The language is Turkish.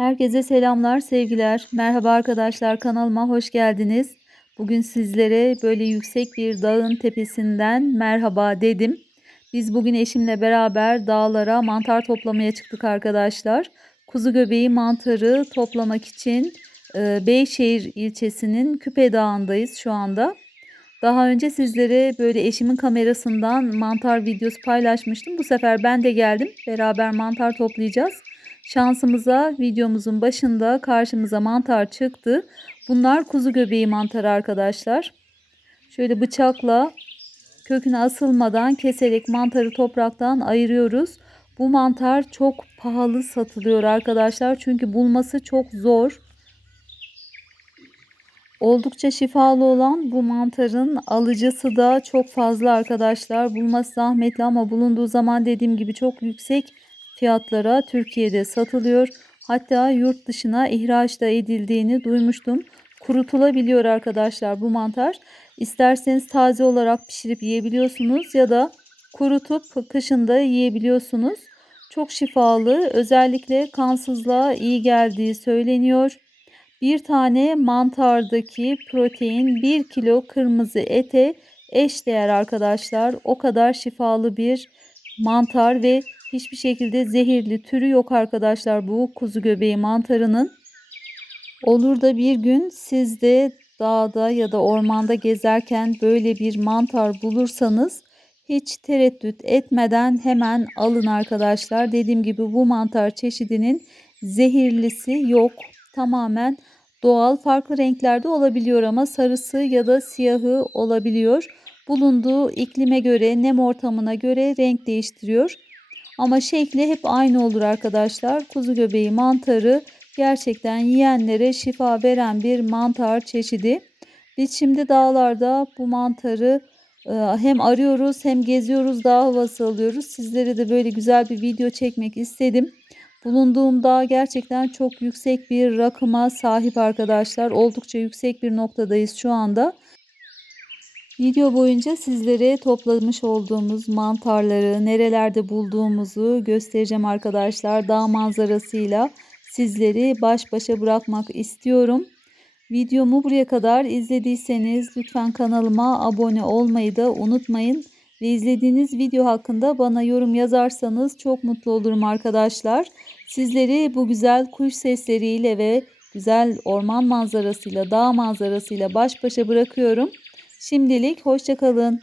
Herkese selamlar, sevgiler. Merhaba arkadaşlar, kanalıma hoş geldiniz. Bugün sizlere böyle yüksek bir dağın tepesinden merhaba dedim. Biz bugün eşimle beraber dağlara mantar toplamaya çıktık arkadaşlar. Kuzu göbeği mantarı toplamak için e, Beyşehir ilçesinin Küpe Dağı'ndayız şu anda. Daha önce sizlere böyle eşimin kamerasından mantar videosu paylaşmıştım. Bu sefer ben de geldim. Beraber mantar toplayacağız. Şansımıza videomuzun başında karşımıza mantar çıktı. Bunlar kuzu göbeği mantarı arkadaşlar. Şöyle bıçakla köküne asılmadan keserek mantarı topraktan ayırıyoruz. Bu mantar çok pahalı satılıyor arkadaşlar. Çünkü bulması çok zor. Oldukça şifalı olan bu mantarın alıcısı da çok fazla arkadaşlar. Bulması zahmetli ama bulunduğu zaman dediğim gibi çok yüksek fiyatlara Türkiye'de satılıyor. Hatta yurt dışına ihraç da edildiğini duymuştum. Kurutulabiliyor arkadaşlar bu mantar. İsterseniz taze olarak pişirip yiyebiliyorsunuz ya da kurutup kışında yiyebiliyorsunuz. Çok şifalı, özellikle kansızlığa iyi geldiği söyleniyor. Bir tane mantardaki protein 1 kilo kırmızı ete eşdeğer arkadaşlar. O kadar şifalı bir mantar ve hiçbir şekilde zehirli türü yok arkadaşlar bu kuzu göbeği mantarının. Olur da bir gün siz de dağda ya da ormanda gezerken böyle bir mantar bulursanız hiç tereddüt etmeden hemen alın arkadaşlar. Dediğim gibi bu mantar çeşidinin zehirlisi yok. Tamamen doğal farklı renklerde olabiliyor ama sarısı ya da siyahı olabiliyor. Bulunduğu iklime göre, nem ortamına göre renk değiştiriyor. Ama şekli hep aynı olur arkadaşlar. Kuzu göbeği mantarı gerçekten yiyenlere şifa veren bir mantar çeşidi. Biz şimdi dağlarda bu mantarı e, hem arıyoruz hem geziyoruz dağ havası alıyoruz. Sizlere de böyle güzel bir video çekmek istedim. Bulunduğum dağ gerçekten çok yüksek bir rakıma sahip arkadaşlar. Oldukça yüksek bir noktadayız şu anda. Video boyunca sizlere toplamış olduğumuz mantarları, nerelerde bulduğumuzu göstereceğim arkadaşlar. Dağ manzarasıyla sizleri baş başa bırakmak istiyorum. Videomu buraya kadar izlediyseniz lütfen kanalıma abone olmayı da unutmayın. Ve izlediğiniz video hakkında bana yorum yazarsanız çok mutlu olurum arkadaşlar. Sizleri bu güzel kuş sesleriyle ve güzel orman manzarasıyla, dağ manzarasıyla baş başa bırakıyorum. Şimdilik hoşçakalın.